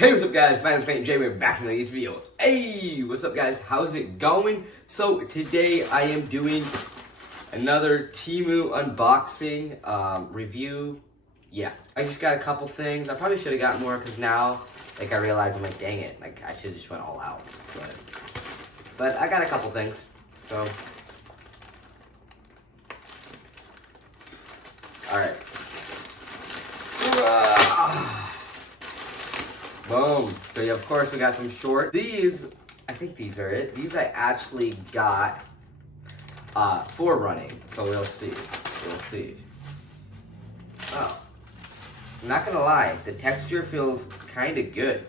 Hey, what's up guys? My name's Clayton J. We're back in the YouTube video. Hey, what's up guys? How's it going? So today I am doing another Temu unboxing review. Yeah, I just got a couple things. I probably should have got more because now, I realize I'm like, dang it, I should have just went all out. But I got a couple things. So, all right. Boom. So yeah, of course we got some shorts. These, I think these are it. These I actually got for running. So we'll see. We'll see. Oh. I'm not gonna lie, the texture feels kinda good.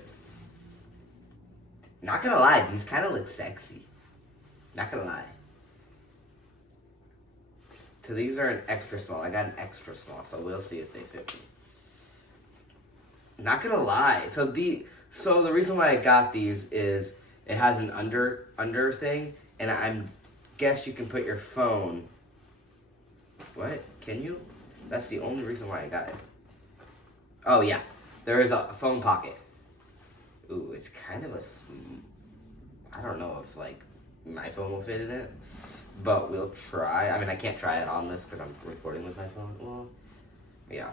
Not gonna lie, these kinda look sexy. Not gonna lie. So these are an extra small. I got an extra small, so we'll see if they fit me. Not gonna lie. So the reason why I got these is it has an under thing, and I guess you can put your phone. What? Can you? That's the only reason why I got it. Oh yeah, there is a phone pocket. Ooh, it's kind of I don't know if my phone will fit in it, but we'll try. I mean, I can't try it on this because I'm recording with my phone. Well, yeah.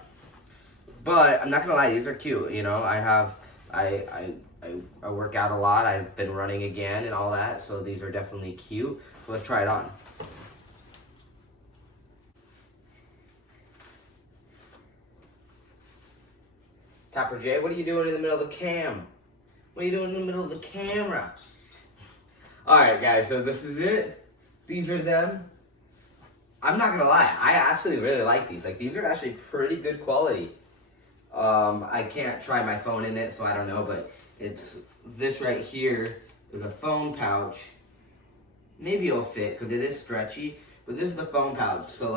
But I'm not gonna lie, these are cute. You know, I work out a lot. I've been running again and all that, so these are definitely cute. So let's try it on. Topper J, what are you doing in the middle of the cam? What are you doing in the middle of the camera? All right, guys. So this is it. These are them. I'm not gonna lie, I actually really like these. These are actually pretty good quality. I can't try my phone in it, so I don't know, but this right here is a phone pouch. Maybe it'll fit because it is stretchy, but this is the phone pouch. So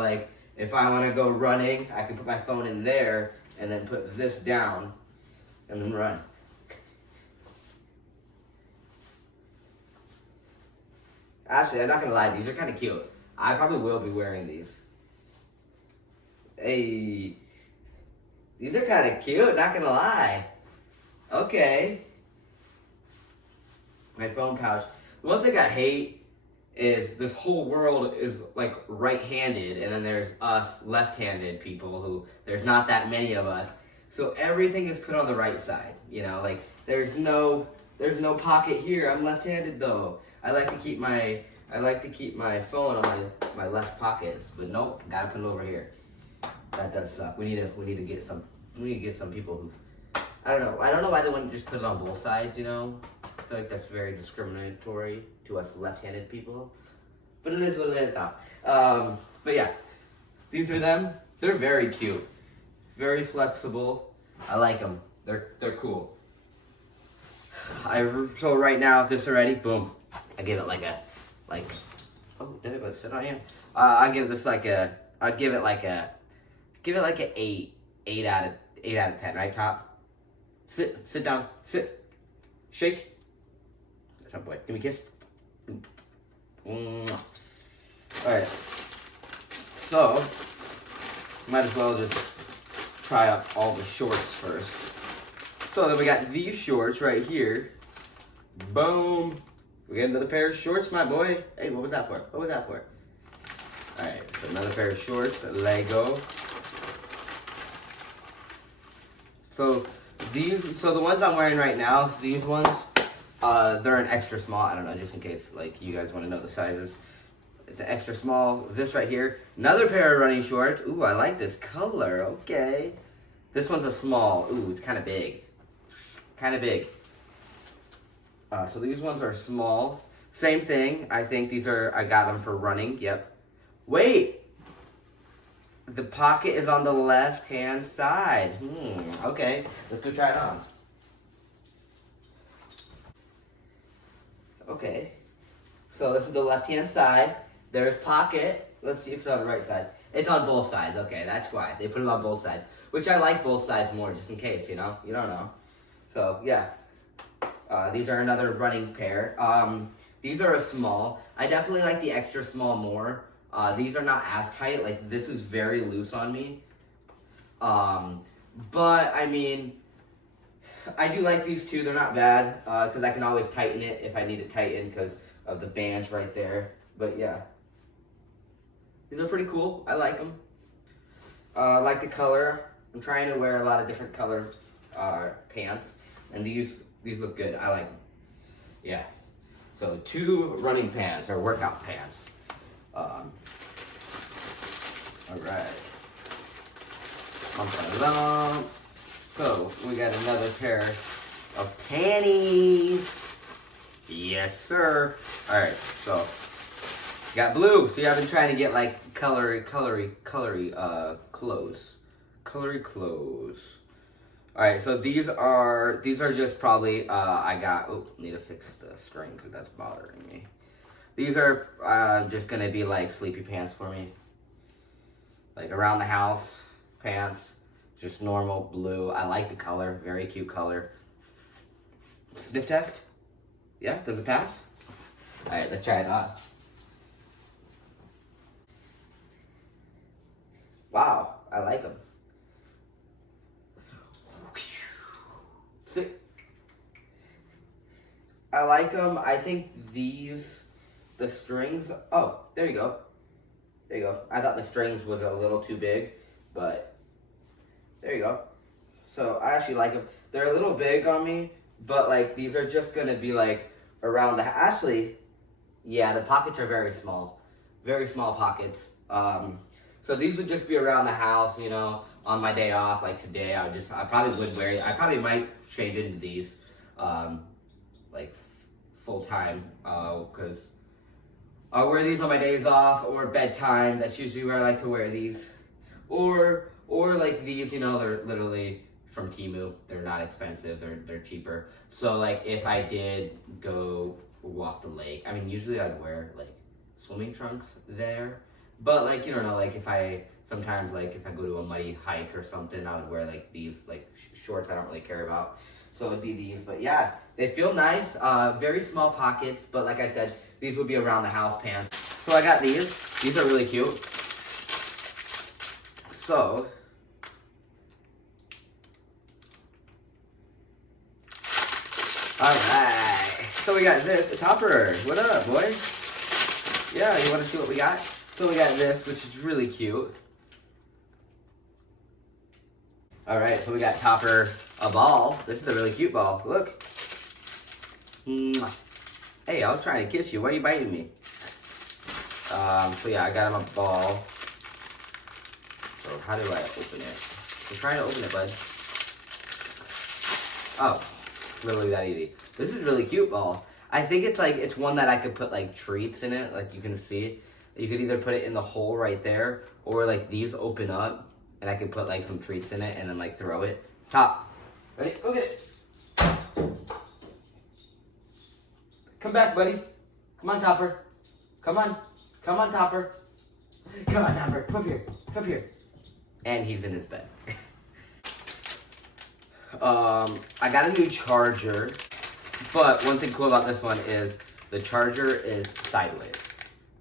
if I want to go running, I can put my phone in there and then put this down and then run. Actually, I'm not gonna lie, these are kind of cute. I probably will be wearing these. Hey. These are kind of cute, not gonna lie. Okay. My phone pouch. The one thing I hate is this whole world is right-handed, and then there's us left-handed people who, there's not that many of us. So everything is put on the right side, you know, there's no pocket here. I'm left-handed though. I like to keep my phone on my left pockets, but nope, gotta put it over here. That does suck. We need to get some people who, I don't know why they wouldn't just put it on both sides, you know? I feel like that's very discriminatory to us left-handed people. But it is what it is now. But yeah, these are them. They're very cute. Very flexible. I like them. They're cool. So right now, this already, boom. I give it oh, did it sit on you? I give this I'd give it an 8 out of 10, right, Top? Sit down, sit, shake. That's my boy. Give me a kiss. All right. So, might as well just try out all the shorts first. So then we got these shorts right here. Boom. We got another pair of shorts, my boy. Hey, what was that for? What was that for? All right, so another pair of shorts, Lego. So the ones I'm wearing right now, these ones, they're an extra small. I don't know, just in case you guys want to know the sizes. It's an extra small. This right here, another pair of running shorts. Ooh, I like this color. Okay. This one's a small. Ooh, it's kind of big. Kind of big. So these ones are small. Same thing. I think I got them for running. Yep. Wait. The pocket is on the left-hand side. Okay. Let's go try it on. Okay. So this is the left-hand side. There's pocket. Let's see if it's on the right side. It's on both sides. Okay, that's why. They put it on both sides. Which I like both sides more, just in case, you know? You don't know. So, yeah. These are another running pair. These are a small. I definitely like the extra small more. These are not as tight. This is very loose on me. But, I mean, I do like these two. They're not bad because I can always tighten it if I need it tightened because of the bands right there. But yeah, these are pretty cool. I like them. I like the color. I'm trying to wear a lot of different color pants, and these look good. I like them. Yeah. So 2 running pants or workout pants. All right. So we got another pair of panties. Yes, sir. All right. So got blue. See, I've been trying to get like colory clothes. Colory clothes. All right, so these are just probably need to fix the string because that's bothering me. These are just gonna be like sleepy pants for me, like around the house pants, just normal blue. I like the color, very cute color. Sniff test? Yeah, does it pass? All right, let's try it on. Wow, I like them. See, I like them. I think the strings, oh, there you go. There you go. I thought the strings was a little too big, but there you go. So I actually like them. They're a little big on me, but like these are just gonna be like around the, actually, yeah, the pockets are very small pockets. So these would just be around the house, you know, on my day off. Like today, I probably would wear it. I probably might change into these, like full time, because I'll wear these on my days off or bedtime. That's usually where I like to wear these, or like these, you know, they're literally from Temu. They're not expensive. They're cheaper. So like if I did go walk the lake, I mean, usually I'd wear like swimming trunks there. But like, you don't know, like sometimes like if I go to a muddy hike or something, I would wear like these like shorts I don't really care about. So it'd be these, but yeah, they feel nice, very small pockets, but like I said, these would be around the house pants. So I got these are really cute. So, alright, so we got this, Topper, what up boys? Yeah, you wanna see what we got? So we got this, which is really cute. All right, so we got Topper a ball. This is a really cute ball. Look. Mwah. Hey, I was trying to kiss you. Why are you biting me? So yeah, I got him a ball. So how do I open it? I'm trying to open it, bud. Oh, literally that easy. This is a really cute ball. I think it's one that I could put like treats in it, like you can see. You could either put it in the hole right there, or like these open up, and I could put like some treats in it and then like throw it. Top. Ready? Go get it. Come back, buddy. Come on, Topper. Come on. Come on, Topper. Come on, Topper. Come here. Come here. And he's in his bed. I got a new charger, but one thing cool about this one is the charger is sideways.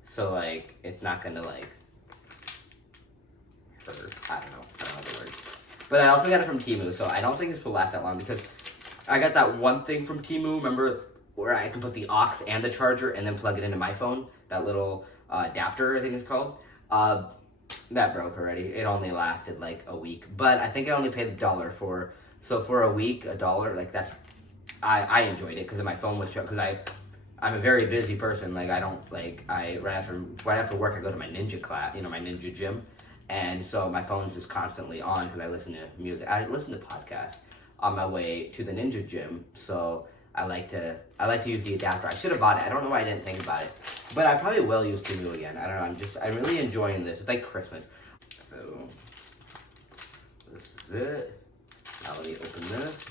So like, it's not gonna like hurt. I don't know the word. But I also got it from Temu, so I don't think this will last that long because I got that one thing from Temu, remember, where I can put the aux and the charger and then plug it into my phone, that little adapter, I think it's called. That broke already. It only lasted like a week, but I think I only paid $1 for, so for a week, $1, like that's, I enjoyed it because my phone was shut, because I'm a very busy person. Like I don't like right after work I go to my ninja class, you know, my ninja gym, and so my phone's just constantly on because I listen to music. I listen to podcasts on my way to the ninja gym. So I like to use the adapter. I should have bought it. I don't know why I didn't think about it, but I probably will use Temu again. I don't know. I'm really enjoying this. It's like Christmas. So this is it. Now let me open this.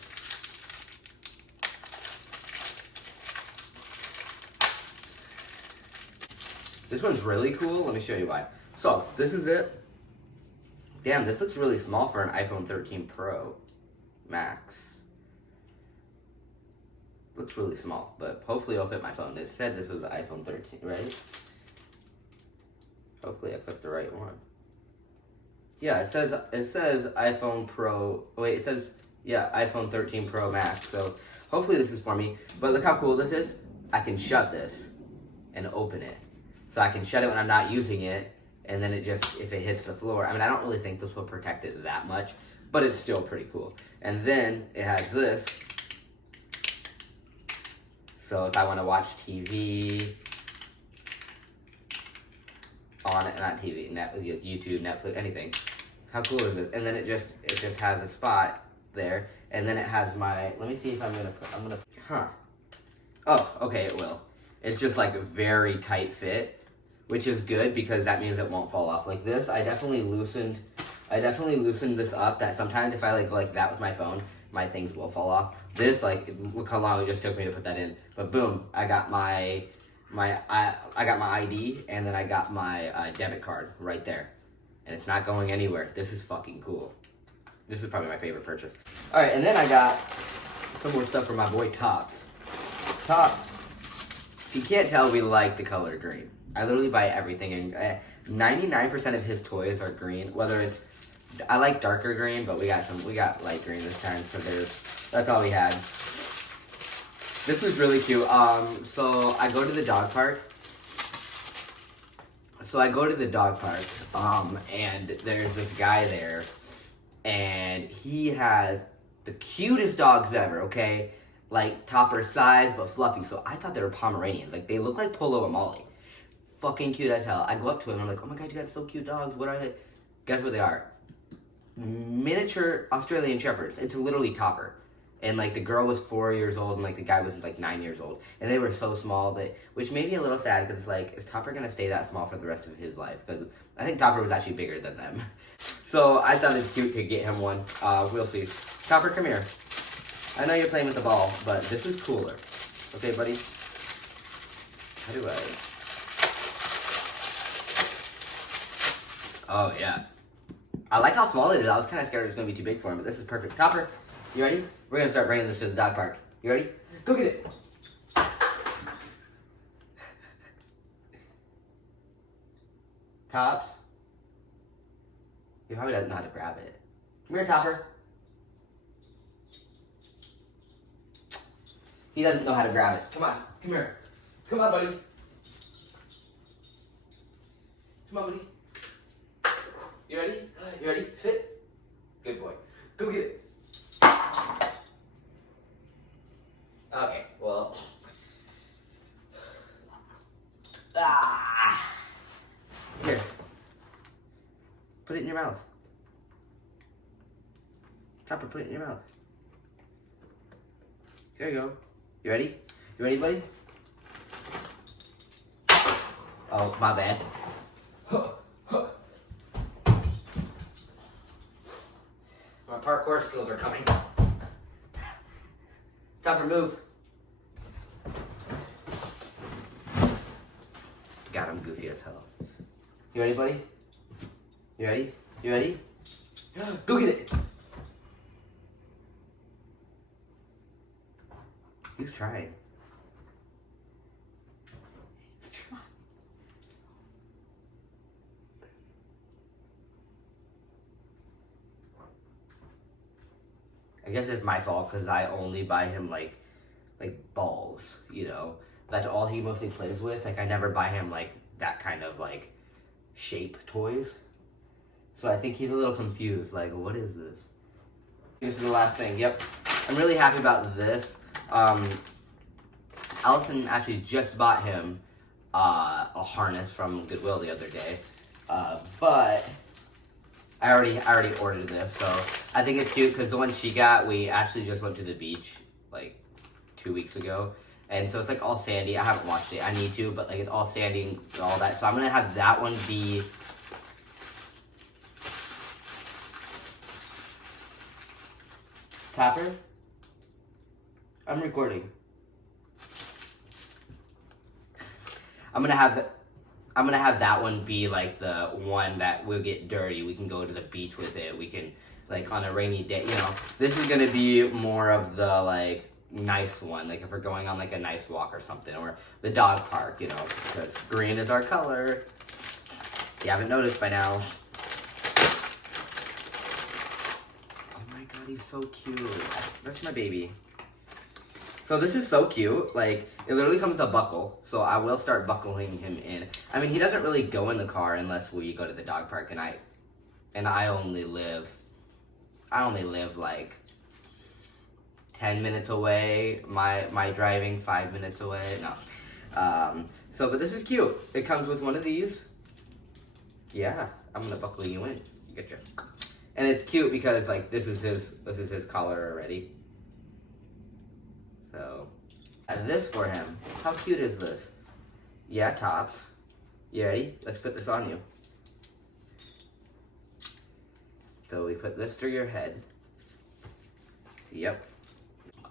This one's really cool. Let me show you why. So, this is it. Damn, this looks really small for an iPhone 13 Pro Max. Looks really small, but hopefully it'll fit my phone. It said this was the iPhone 13, right? Hopefully I clicked the right one. Yeah, it says iPhone Pro. Wait, it says Yeah, iPhone 13 Pro Max. So hopefully this is for me. But look how cool this is. I can shut this and open it. So I can shut it when I'm not using it, and then it just, if it hits the floor, I mean, I don't really think this will protect it that much, but it's still pretty cool. And then it has this. So if I want to watch TV on it, not TV, Netflix, YouTube, Netflix, anything. How cool is it? And then it just has a spot there, and then it has my, let me see if I'm gonna, oh, okay, it will. It's just like a very tight fit, which is good because that means it won't fall off. Like this, I definitely loosened this up, that sometimes if I like that with my phone, my things will fall off. This, like, look how long it just took me to put that in. But boom, I got my ID, and then I got my debit card right there. And it's not going anywhere. This is fucking cool. This is probably my favorite purchase. All right, and then I got some more stuff for my boy Tops. Tops. If you can't tell, we like the color green. I literally buy everything, and 99% of his toys are green. Whether it's, I like darker green, but we got light green this time, so that's all we had. This is really cute. So I go to the dog park. And there's this guy there, and he has the cutest dogs ever, okay? Like, topper size, but fluffy. So I thought they were Pomeranians. Like, they look like Polo and Molly. Fucking cute as hell. I go up to him, and I'm like, oh my god, you got so cute dogs. What are they? Guess what they are? Miniature Australian Shepherds. It's literally Topper. And, like, the girl was 4 years old, and, like, the guy was, like, 9 years old. And they were so small, which made me a little sad, because, like, is Topper going to stay that small for the rest of his life? Because I think Topper was actually bigger than them. So I thought it's cute to get him one. We'll see. Topper, come here. I know you're playing with the ball, but this is cooler. Okay, buddy? How do I... Oh, yeah. I like how small it is. I was kind of scared it was going to be too big for him, but this is perfect. Topper, you ready? We're going to start bringing this to the dog park. You ready? Go get it. Tops. He probably doesn't know how to grab it. Come here, Topper. He doesn't know how to grab it. Come on. Come here. Come on, buddy. Come on, buddy. You ready? You ready? Sit. Good boy. Go get it. Okay, well. Here. Put it in your mouth. Chopper, put it in your mouth. There you go. You ready? You ready, buddy? Oh, my bad. My parkour skills are coming. Topper, move. God, I'm goofy as hell. You ready, buddy? You ready? You ready? Go get it! He's trying. I guess it's my fault because I only buy him like balls, you know. That's all he mostly plays with. Like I never buy him like that kind of like shape toys. So I think he's a little confused. Like, what is this? This is the last thing. Yep. I'm really happy about this. Allison actually just bought him a harness from Goodwill the other day, but I already ordered this, so I think it's cute because the one she got, we actually just went to the beach like 2 weeks ago, and so it's like all sandy. I haven't watched it. I need to, but like it's all sandy and all that. So I'm gonna have that one be. Topper? I'm recording. I'm gonna have that one be like the one that will get dirty. We can go to the beach with it. We can like on a rainy day, you know. This is gonna be more of the like nice one, like if we're going on like a nice walk or something, or the dog park, you know, because green is our color. If you haven't noticed by now. Oh my god, he's so cute. That's my baby. So this is so cute. Like, it literally comes with a buckle. So I will start buckling him in. I mean, he doesn't really go in the car unless we go to the dog park, and I only live like 10 minutes away. My driving 5 minutes away. No. But this is cute. It comes with one of these. Yeah, I'm gonna buckle you in. Get you. And it's cute because like this is his collar already. So, this for him. How cute is this? Yeah, tops. You ready? Let's put this on you. So we put this through your head. Yep.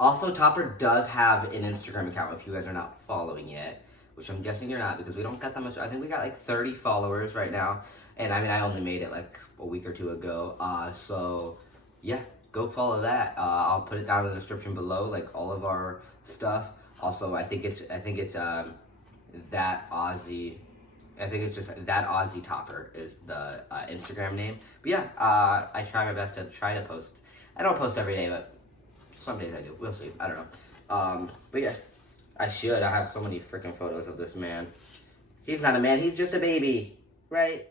Also, Topper does have an Instagram account if you guys are not following yet, which I'm guessing you're not because we don't got that much. I think we got like 30 followers right now. And I mean, I only made it like a week or two ago. So yeah, go follow that. I'll put it down in the description below, like all of our stuff. Also, I think it's that Aussie. I think it's just that Aussie Topper is the Instagram name. But yeah, I try my best to post. I don't post every day, but some days I do. We'll see. I don't know. But yeah, I should. I have so many freaking photos of this man. He's not a man. He's just a baby, right?